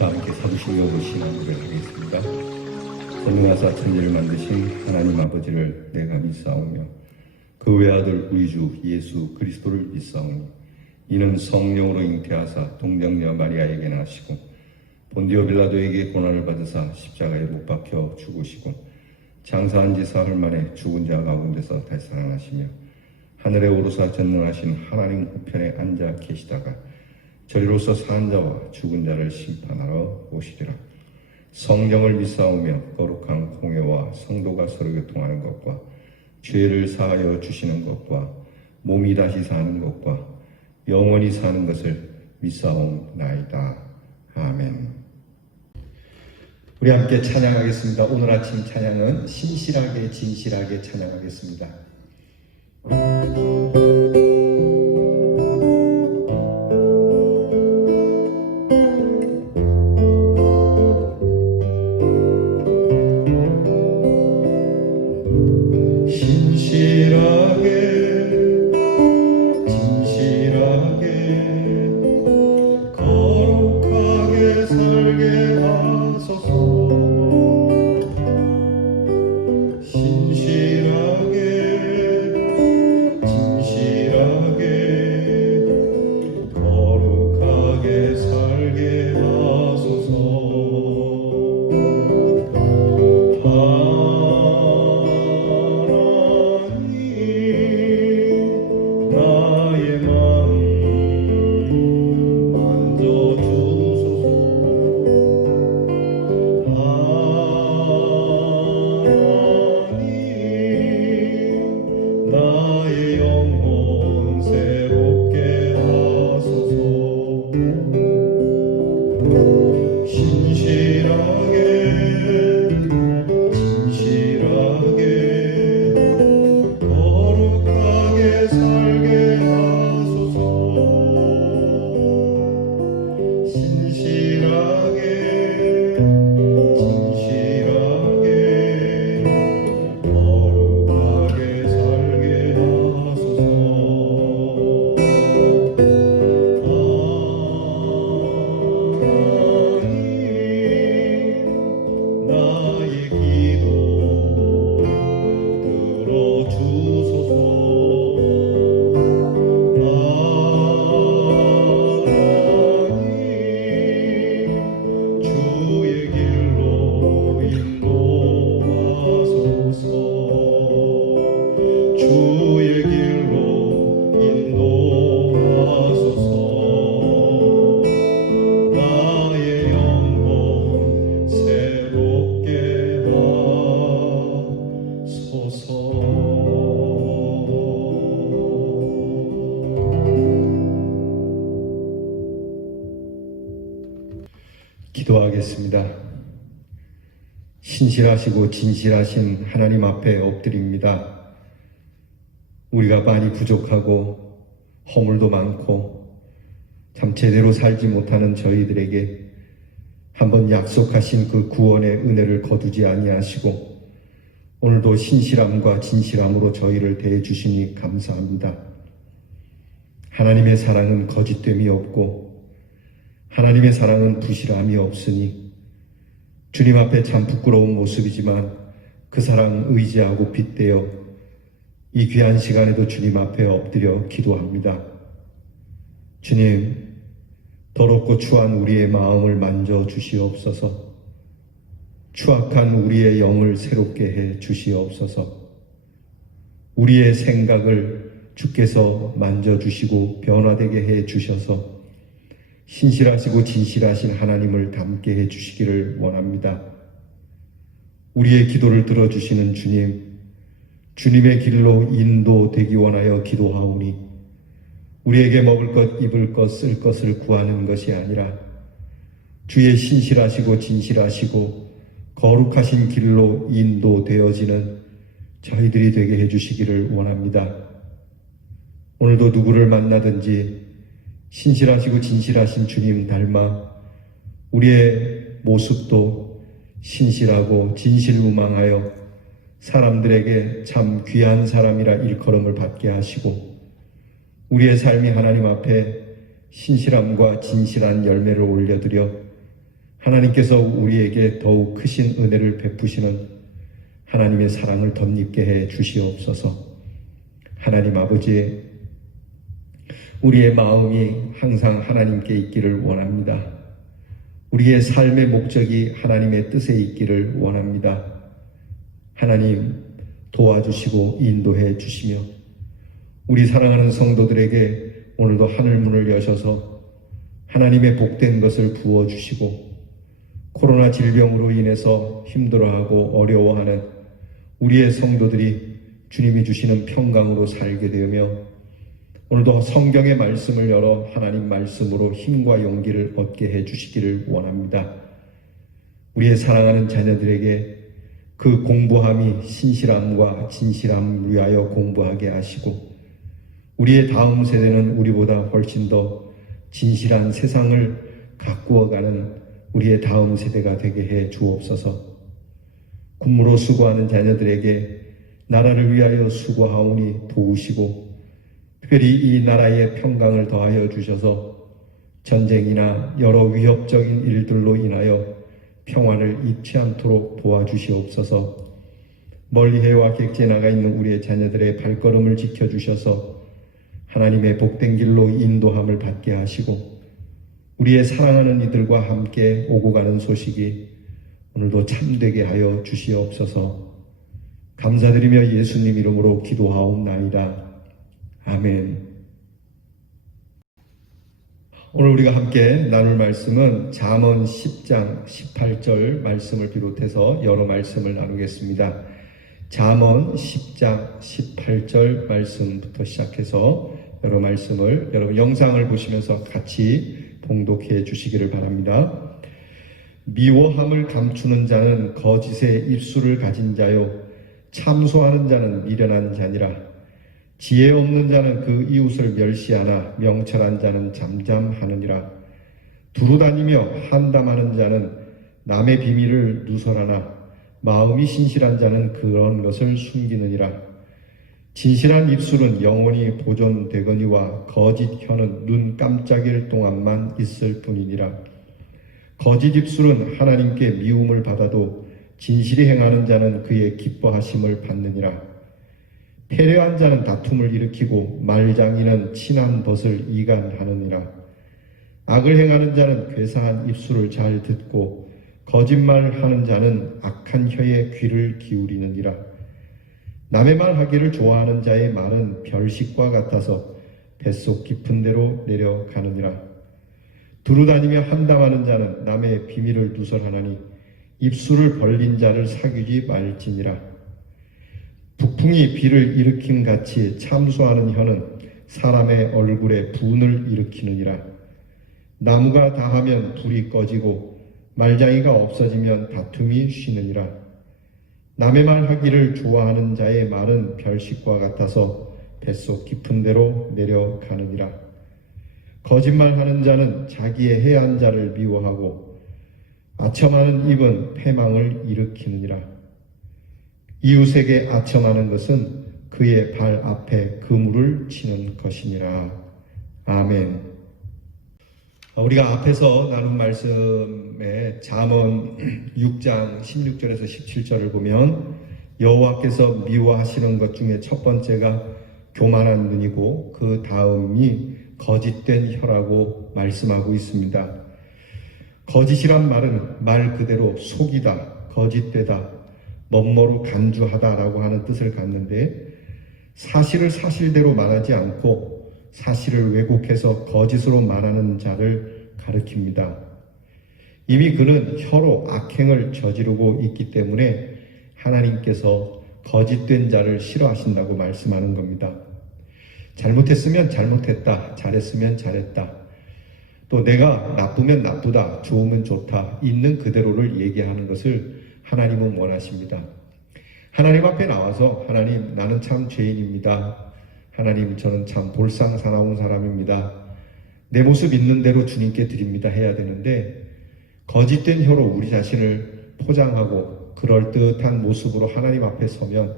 다 함께 사도신경으로 신앙을 하겠습니다. 전능하사 천지를 만드신 하나님 아버지를 내가 믿사오며 그 외아들 우리 주 예수 그리스도를 믿사오니 이는 성령으로 잉태하사 동정녀 마리아에게 나시고 본디오 빌라도에게 고난을 받으사 십자가에 못 박혀 죽으시고 장사한 지 사흘 만에 죽은 자 가운데서 다시 살아나시며 하늘에 오르사 전능하신 하나님 우편에 앉아 계시다가 저리로서 사는 자와 죽은 자를 심판하러 오시리라. 성령을 믿사오며 거룩한 공회와 성도가 서로 교통하는 것과 죄를 사하여 주시는 것과 몸이 다시 사는 것과 영원히 사는 것을 믿사옵나이다. 아멘. 우리 함께 찬양하겠습니다. 오늘 아침 찬양은 신실하게 진실하게 찬양하겠습니다. 기도하겠습니다. 신실하시고 진실하신 하나님 앞에 엎드립니다. 우리가 많이 부족하고 허물도 많고 참 제대로 살지 못하는 저희들에게 한번 약속하신 그 구원의 은혜를 거두지 아니하시고 오늘도 신실함과 진실함으로 저희를 대해주시니 감사합니다. 하나님의 사랑은 거짓됨이 없고 하나님의 사랑은 부실함이 없으니 주님 앞에 참 부끄러운 모습이지만 그 사랑 의지하고 빗대어 이 귀한 시간에도 주님 앞에 엎드려 기도합니다. 주님, 더럽고 추한 우리의 마음을 만져 주시옵소서. 추악한 우리의 영을 새롭게 해 주시옵소서. 우리의 생각을 주께서 만져주시고 변화되게 해 주셔서 신실하시고 진실하신 하나님을 닮게 해 주시기를 원합니다. 우리의 기도를 들어주시는 주님, 주님의 길로 인도되기 원하여 기도하오니 우리에게 먹을 것, 입을 것, 쓸 것을 구하는 것이 아니라 주의 신실하시고 진실하시고 거룩하신 길로 인도되어지는 저희들이 되게 해주시기를 원합니다. 오늘도 누구를 만나든지 신실하시고 진실하신 주님 닮아 우리의 모습도 신실하고 진실무망하여 사람들에게 참 귀한 사람이라 일컬음을 받게 하시고 우리의 삶이 하나님 앞에 신실함과 진실한 열매를 올려드려 하나님께서 우리에게 더욱 크신 은혜를 베푸시는 하나님의 사랑을 덧입게 해 주시옵소서. 하나님 아버지, 우리의 마음이 항상 하나님께 있기를 원합니다. 우리의 삶의 목적이 하나님의 뜻에 있기를 원합니다. 하나님 도와주시고 인도해 주시며 우리 사랑하는 성도들에게 오늘도 하늘문을 여셔서 하나님의 복된 것을 부어주시고 코로나 질병으로 인해서 힘들어하고 어려워하는 우리의 성도들이 주님이 주시는 평강으로 살게 되며 오늘도 성경의 말씀을 열어 하나님 말씀으로 힘과 용기를 얻게 해 주시기를 원합니다. 우리의 사랑하는 자녀들에게 그 공부함이 신실함과 진실함을 위하여 공부하게 하시고 우리의 다음 세대는 우리보다 훨씬 더 진실한 세상을 가꾸어가는 우리의 다음 세대가 되게 해 주옵소서. 군무로 수고하는 자녀들에게 나라를 위하여 수고하오니 도우시고 특별히 이 나라의 평강을 더하여 주셔서 전쟁이나 여러 위협적인 일들로 인하여 평화를 잃지 않도록 도와주시옵소서. 멀리 해와 객지에 나가 있는 우리의 자녀들의 발걸음을 지켜주셔서 하나님의 복된 길로 인도함을 받게 하시고 우리의 사랑하는 이들과 함께 오고 가는 소식이 오늘도 참되게 하여 주시옵소서. 감사드리며 예수님 이름으로 기도하옵나이다. 아멘. 오늘 우리가 함께 나눌 말씀은 잠언 10장 18절 말씀을 비롯해서 여러 말씀을 나누겠습니다. 잠언 10장 18절 말씀부터 시작해서 여러 말씀을 여러분 영상을 보시면서 같이 봉독해 주시기를 바랍니다. 미워함을 감추는 자는 거짓의 입술을 가진 자요 참소하는 자는 미련한 자니라. 지혜 없는 자는 그 이웃을 멸시하나 명철한 자는 잠잠하느니라. 두루다니며 한담하는 자는 남의 비밀을 누설하나 마음이 신실한 자는 그런 것을 숨기느니라. 진실한 입술은 영원히 보존되거니와 거짓 혀는 눈 깜짝일 동안만 있을 뿐이니라. 거짓 입술은 하나님께 미움을 받아도 진실이 행하는 자는 그의 기뻐하심을 받느니라. 패례한 자는 다툼을 일으키고 말장이는 친한 벗을 이간하느니라. 악을 행하는 자는 괴상한 입술을 잘 듣고 거짓말하는 자는 악한 혀에 귀를 기울이느니라. 남의 말 하기를 좋아하는 자의 말은 별식과 같아서 뱃속 깊은 데로 내려가느니라. 두루다니며 한담하는 자는 남의 비밀을 누설하나니 입술을 벌린 자를 사귀지 말지니라. 북풍이 비를 일으킨 같이 참소하는 혀는 사람의 얼굴에 분을 일으키느니라. 나무가 다하면 불이 꺼지고 말장이가 없어지면 다툼이 쉬느니라. 남의 말 하기를 좋아하는 자의 말은 별식과 같아서 뱃속 깊은 데로 내려가느니라. 거짓말하는 자는 자기의 해한 자를 미워하고 아첨하는 입은 패망을 일으키느니라. 이웃에게 아첨하는 것은 그의 발 앞에 그물을 치는 것이니라. 아멘. 우리가 앞에서 나눈 말씀에 잠언 6장 16절에서 17절을 보면 여호와께서 미워하시는 것 중에 첫 번째가 교만한 눈이고 그 다음이 거짓된 혀라고 말씀하고 있습니다. 거짓이란 말은 말 그대로 속이다, 거짓되다, 멋모로 간주하다라고 하는 뜻을 갖는데 사실을 사실대로 말하지 않고 사실을 왜곡해서 거짓으로 말하는 자를 가리킵니다. 이미 그는 혀로 악행을 저지르고 있기 때문에 하나님께서 거짓된 자를 싫어하신다고 말씀하는 겁니다. 잘못했으면 잘못했다, 잘했으면 잘했다, 또 내가 나쁘면 나쁘다, 좋으면 좋다, 있는 그대로를 얘기하는 것을 하나님은 원하십니다. 하나님 앞에 나와서 하나님 나는 참 죄인입니다. 하나님 저는 참 볼상사나운 사람입니다. 내 모습 있는 대로 주님께 드립니다 해야 되는데 거짓된 혀로 우리 자신을 포장하고 그럴듯한 모습으로 하나님 앞에 서면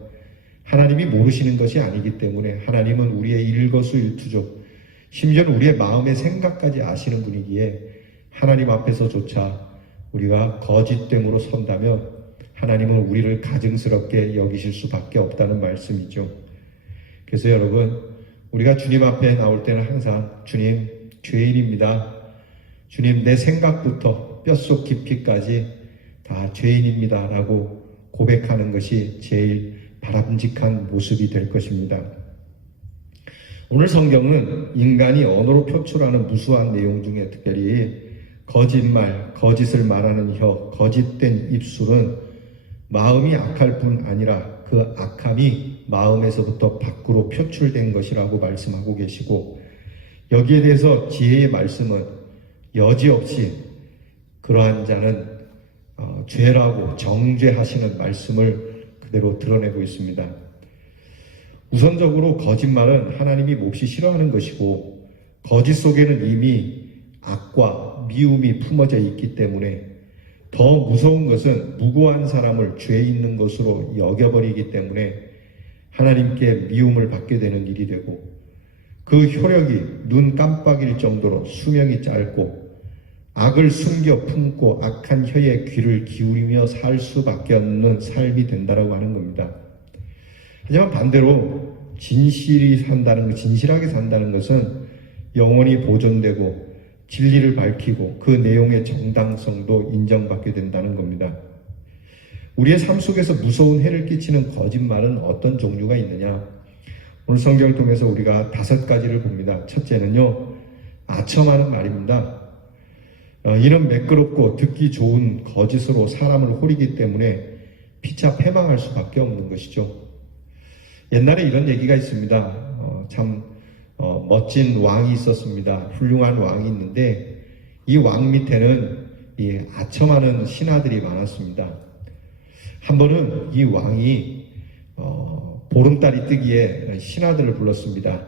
하나님이 모르시는 것이 아니기 때문에 하나님은 우리의 일거수일투족 심지어는 우리의 마음의 생각까지 아시는 분이기에 하나님 앞에서조차 우리가 거짓됨으로 선다면 하나님은 우리를 가증스럽게 여기실 수밖에 없다는 말씀이죠. 그래서 여러분, 우리가 주님 앞에 나올 때는 항상 주님, 죄인입니다. 주님, 내 생각부터 뼛속 깊이까지 다 죄인입니다 라고 고백하는 것이 제일 바람직한 모습이 될 것입니다. 오늘 성경은 인간이 언어로 표출하는 무수한 내용 중에 특별히 거짓말, 거짓을 말하는 혀, 거짓된 입술은 마음이 악할 뿐 아니라 그 악함이 마음에서부터 밖으로 표출된 것이라고 말씀하고 계시고, 여기에 대해서 지혜의 말씀은 여지없이 그러한 자는 죄라고 정죄하시는 말씀을 그대로 드러내고 있습니다. 우선적으로 거짓말은 하나님이 몹시 싫어하는 것이고, 거짓 속에는 이미 악과 미움이 품어져 있기 때문에 더 무서운 것은 무고한 사람을 죄 있는 것으로 여겨버리기 때문에 하나님께 미움을 받게 되는 일이 되고, 그 효력이 눈 깜빡일 정도로 수명이 짧고 악을 숨겨 품고 악한 혀에 귀를 기울이며 살 수밖에 없는 삶이 된다라고 하는 겁니다. 하지만 반대로 진실하게 산다는 것은 영원히 보존되고 진리를 밝히고 그 내용의 정당성도 인정받게 된다는 겁니다. 우리의 삶 속에서 무서운 해를 끼치는 거짓말은 어떤 종류가 있느냐? 오늘 성경을 통해서 우리가 5가지를 봅니다. 첫째는요, 아첨하는 말입니다. 이는 매끄럽고 듣기 좋은 거짓으로 사람을 호리기 때문에 피차 패망할 수밖에 없는 것이죠. 옛날에 이런 얘기가 있습니다. 멋진 왕이 있었습니다. 훌륭한 왕이 있는데 이 왕 밑에는 이 아첨하는 신하들이 많았습니다. 한 번은 이 왕이 보름달이 뜨기에 신하들을 불렀습니다.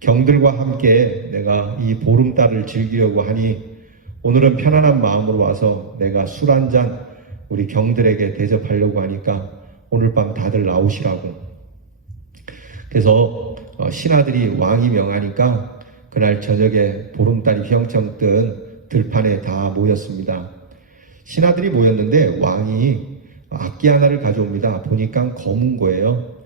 경들과 함께 내가 이 보름달을 즐기려고 하니 오늘은 편안한 마음으로 와서 내가 술 한 잔 우리 경들에게 대접하려고 하니까 오늘 밤 다들 나오시라고. 그래서 신하들이 왕이 명하니까 그날 저녁에 보름달이 휘영청 뜬 들판에 다 모였습니다. 신하들이 모였는데 왕이 악기 하나를 가져옵니다. 보니까 검은 거예요.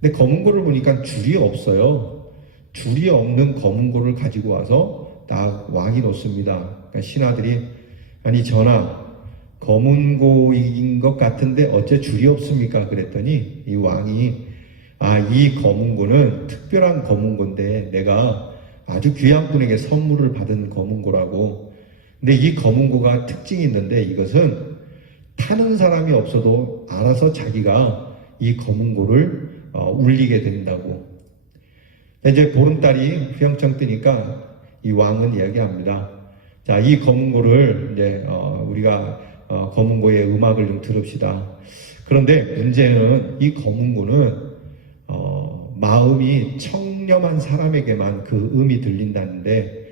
근데 검은 거를 보니까 줄이 없어요. 줄이 없는 검은 거를 가지고 와서 딱 왕이 놓습니다. 그러니까 신하들이, 아니 전하, 검은 고인 것 같은데 어째 줄이 없습니까? 그랬더니 이 왕이, 이 검은 고는 특별한 검은 고인데 내가 아주 귀한 분에게 선물을 받은 검은 고라고. 근데 이 검은 고가 특징이 있는데 이것은 타는 사람이 없어도 알아서 자기가 이 검은 고를 울리게 된다고. 이제 보름달이 휘영청 뜨니까 이 왕은 이야기합니다. 자, 이 검은 고를 이제 우리가 검은 고의 음악을 좀 들읍시다. 그런데 문제는 이 검은 고는 마음이 청렴한 사람에게만 그 음이 들린다는데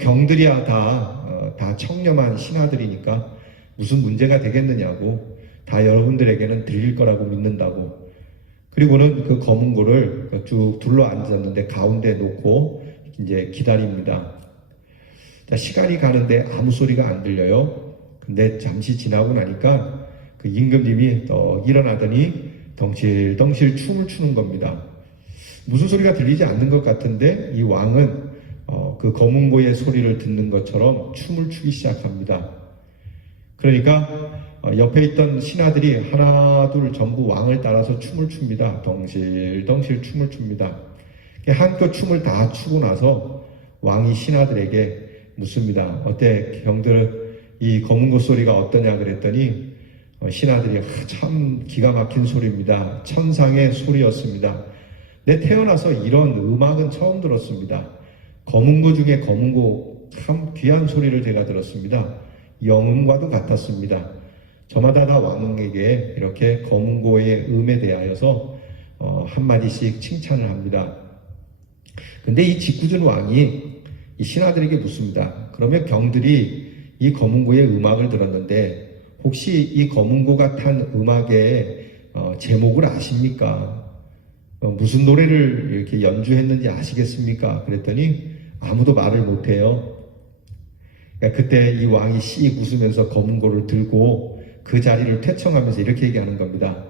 경들이야 다 청렴한 신하들이니까 무슨 문제가 되겠느냐고, 다 여러분들에게는 들릴 거라고 믿는다고. 그리고는 그 검은 고를 쭉 둘러 앉았는데 가운데 놓고 이제 기다립니다. 자, 시간이 가는데 아무 소리가 안 들려요. 근데 잠시 지나고 나니까 그 임금님이 일어나더니 덩실덩실 춤을 추는 겁니다. 무슨 소리가 들리지 않는 것 같은데 이 왕은 그 검은 고의 소리를 듣는 것처럼 춤을 추기 시작합니다. 그러니까 옆에 있던 신하들이 하나 둘 전부 왕을 따라서 춤을 춥니다. 덩실덩실 춤을 춥니다. 한껏 춤을 다 추고 나서 왕이 신하들에게 묻습니다. 어때 경들, 이 검은 고 소리가 어떠냐 그랬더니 신하들이 참 기가 막힌 소리입니다. 천상의 소리였습니다. 내 태어나서 이런 음악은 처음 들었습니다. 검은 고 중에 검은 고 참 귀한 소리를 제가 들었습니다. 영음과도 같았습니다. 저마다 다 왕에게 이렇게 검은 고의 음에 대하여서 한마디씩 칭찬을 합니다. 근데 이 짓궂은 왕이 이 신하들에게 묻습니다. 그러면 경들이 이 검은 고의 음악을 들었는데 혹시 이 검은 고가 탄 음악의 제목을 아십니까? 무슨 노래를 이렇게 연주했는지 아시겠습니까? 그랬더니 아무도 말을 못해요. 그러니까 그때 이 왕이 씩 웃으면서 검은고를 들고 그 자리를 퇴청하면서 이렇게 얘기하는 겁니다.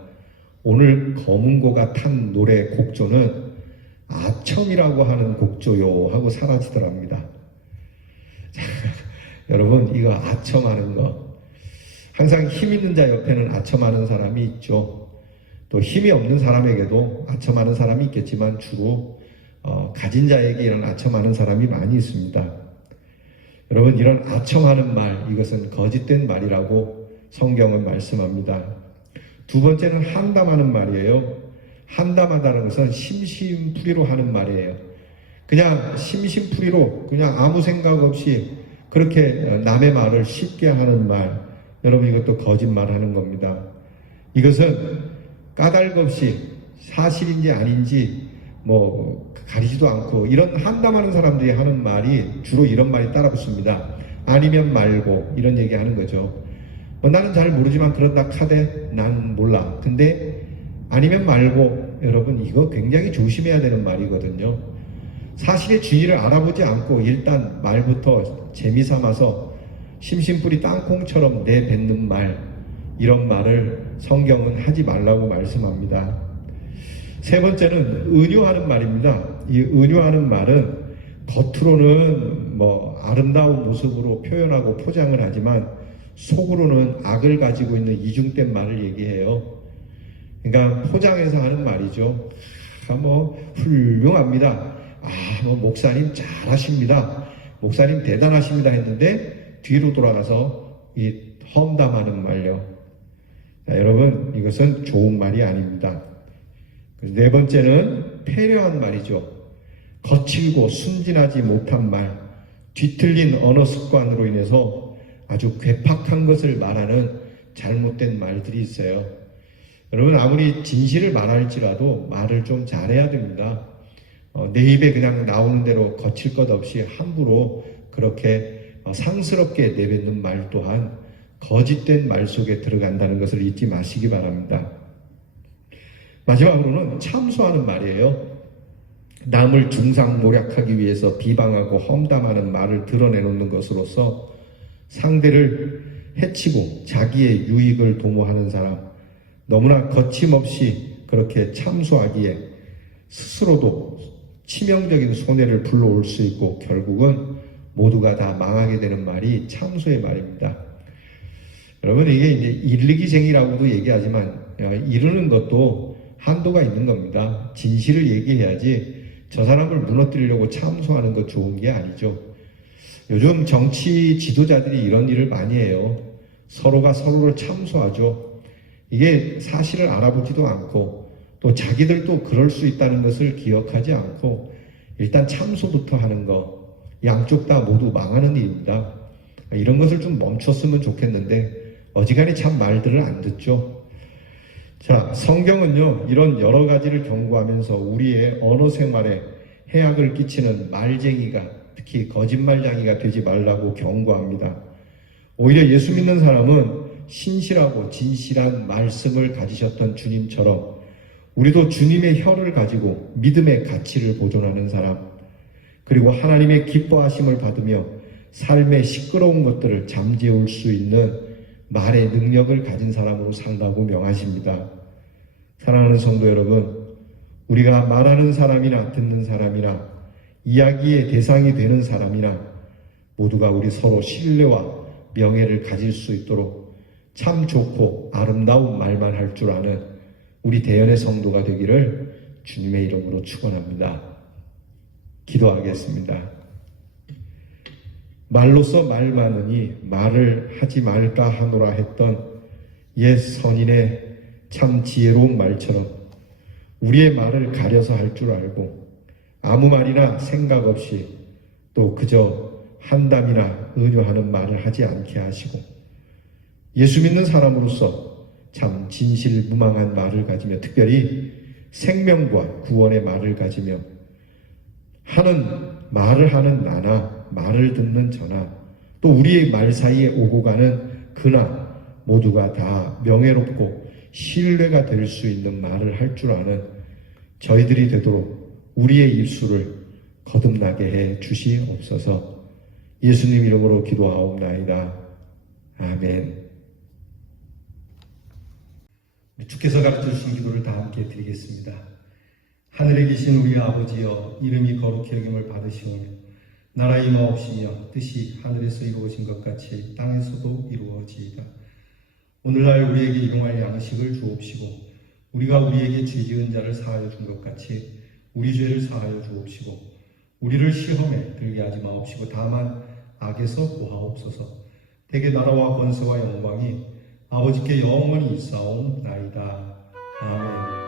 오늘 검은고가 탄 노래 곡조는 아첨이라고 하는 곡조요 하고 사라지더랍니다. 여러분, 이거 아첨하는 거, 항상 힘 있는 자 옆에는 아첨하는 사람이 있죠. 또 힘이 없는 사람에게도 아첨하는 사람이 있겠지만 주로 가진 자에게 이런 아첨하는 사람이 많이 있습니다. 여러분, 이런 아첨하는 말, 이것은 거짓된 말이라고 성경은 말씀합니다. 두 번째는 한담하는 말이에요. 한담하다는 것은 심심풀이로 하는 말이에요. 그냥 심심풀이로 그냥 아무 생각 없이 그렇게 남의 말을 쉽게 하는 말, 여러분, 이것도 거짓말하는 겁니다. 이것은 까닭 없이 사실인지 아닌지 가리지도 않고 이런 한담하는 사람들이 하는 말이 주로 이런 말이 따라붙습니다. 아니면 말고, 이런 얘기 하는 거죠. 나는 잘 모르지만 그런다 카대 난 몰라. 근데 아니면 말고, 여러분, 이거 굉장히 조심해야 되는 말이거든요. 사실의 진위를 알아보지 않고 일단 말부터 재미삼아서 심심풀이 땅콩처럼 내뱉는 말, 이런 말을 성경은 하지 말라고 말씀합니다. 세 번째는 은유하는 말입니다. 이 은유하는 말은 겉으로는 아름다운 모습으로 표현하고 포장을 하지만 속으로는 악을 가지고 있는 이중된 말을 얘기해요. 그러니까 포장해서 하는 말이죠. 훌륭합니다. 목사님 잘하십니다. 목사님 대단하십니다 했는데 뒤로 돌아가서 이 험담하는 말요. 자, 여러분, 이것은 좋은 말이 아닙니다. 네 번째는 패려한 말이죠. 거칠고 순진하지 못한 말, 뒤틀린 언어 습관으로 인해서 아주 괴팍한 것을 말하는 잘못된 말들이 있어요. 여러분, 아무리 진실을 말할지라도 말을 좀 잘해야 됩니다. 내 입에 그냥 나오는 대로 거칠 것 없이 함부로 그렇게 상스럽게 내뱉는 말 또한 거짓된 말 속에 들어간다는 것을 잊지 마시기 바랍니다. 마지막으로는 참소하는 말이에요. 남을 중상모략하기 위해서 비방하고 험담하는 말을 드러내놓는 것으로서 상대를 해치고 자기의 유익을 도모하는 사람, 너무나 거침없이 그렇게 참소하기에 스스로도 치명적인 손해를 불러올 수 있고 결국은 모두가 다 망하게 되는 말이 참소의 말입니다. 여러분, 이게 이제 일리기생이라고도 얘기하지만 이르는 것도 한도가 있는 겁니다. 진실을 얘기해야지 저 사람을 무너뜨리려고 참소하는 것 좋은 게 아니죠. 요즘 정치 지도자들이 이런 일을 많이 해요. 서로가 서로를 참소하죠. 이게 사실을 알아보지도 않고 또 자기들도 그럴 수 있다는 것을 기억하지 않고 일단 참소부터 하는 거, 양쪽 다 모두 망하는 일입니다. 이런 것을 좀 멈췄으면 좋겠는데 어지간히 참 말들을 안 듣죠. 자, 성경은요, 이런 여러 가지를 경고하면서 우리의 언어 생활에 해악을 끼치는 말쟁이가, 특히 거짓말쟁이가 되지 말라고 경고합니다. 오히려 예수 믿는 사람은 신실하고 진실한 말씀을 가지셨던 주님처럼 우리도 주님의 혀를 가지고 믿음의 가치를 보존하는 사람, 그리고 하나님의 기뻐하심을 받으며 삶의 시끄러운 것들을 잠재울 수 있는 말의 능력을 가진 사람으로 살라고 명하십니다. 사랑하는 성도 여러분, 우리가 말하는 사람이나 듣는 사람이나 이야기의 대상이 되는 사람이나 모두가 우리 서로 신뢰와 명예를 가질 수 있도록 참 좋고 아름다운 말만 할 줄 아는 우리 대연의 성도가 되기를 주님의 이름으로 축원합니다. 기도하겠습니다. 말로써 말 많으니 말을 하지 말까 하노라 했던 옛 선인의 참 지혜로운 말처럼 우리의 말을 가려서 할 줄 알고 아무 말이나 생각 없이 또 그저 한담이나 은유하는 말을 하지 않게 하시고 예수 믿는 사람으로서 참 진실무망한 말을 가지며 특별히 생명과 구원의 말을 가지며 말을 하는 나나 말을 듣는 저나 또 우리의 말 사이에 오고 가는 그나 모두가 다 명예롭고 신뢰가 될 수 있는 말을 할 줄 아는 저희들이 되도록 우리의 입술을 거듭나게 해 주시옵소서. 예수님 이름으로 기도하옵나이다. 아멘. 주께서 가르쳐주신 기도를 다 함께 드리겠습니다. 하늘에 계신 우리 아버지여, 이름이 거룩히 여김을 받으시오며 나라 임하옵시며 뜻이 하늘에서 이루어진 것 같이 땅에서도 이루어지이다. 오늘날 우리에게 일용할 양식을 주옵시고 우리가 우리에게 죄 지은 자를 사하여 준 것 같이 우리 죄를 사하여 주옵시고 우리를 시험에 들게 하지 마옵시고 다만 악에서 구하옵소서. 대개 나라와 권세와 영광이 아버지께 영원히 있사옵나이다. 아멘.